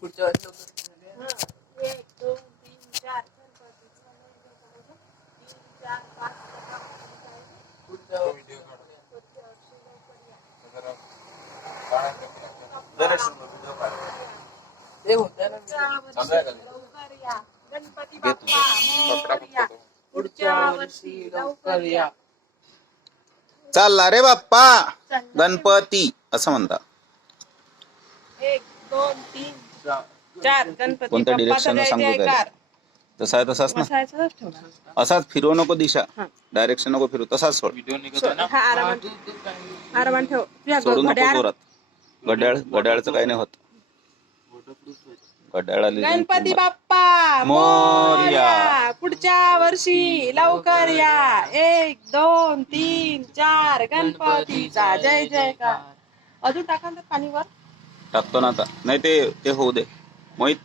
पुढच्या वर्षी एक दोन तीन चार गणपतीचा नैवेद्य तीन चार पाच पुढच्या वर्षी ते होतं ना लवकर या गणपती बाप्पा मोरया पुढच्या वर्षी लवकर या चालला रे बाप्पा गणपती असं म्हणतात. एक दोन तीन चार गणपती कोणत्या बाप्पाचा डिरेक्शन जय सांगतो जयकार. त्याला तसा आहे तसाच ना. बसायचंच ठेवणार. असाच फिरवू नको दिशा डायरेक्शन नको फिरू तसाच सोड. हा आरामात आरामात ठेव तुझ्या सोडू नको घड्याळ जोरात. घड्याळचं काही नाही होत. घड्याळाला गणपती बाप्पा मोरया पुढच्या वर्षी लवकर या एक दोन तीन चार गणपतीचा जय जयकार. अजून टाका ना पाणीवर टाकतो ना आता नाही ते होऊ दे मोहित.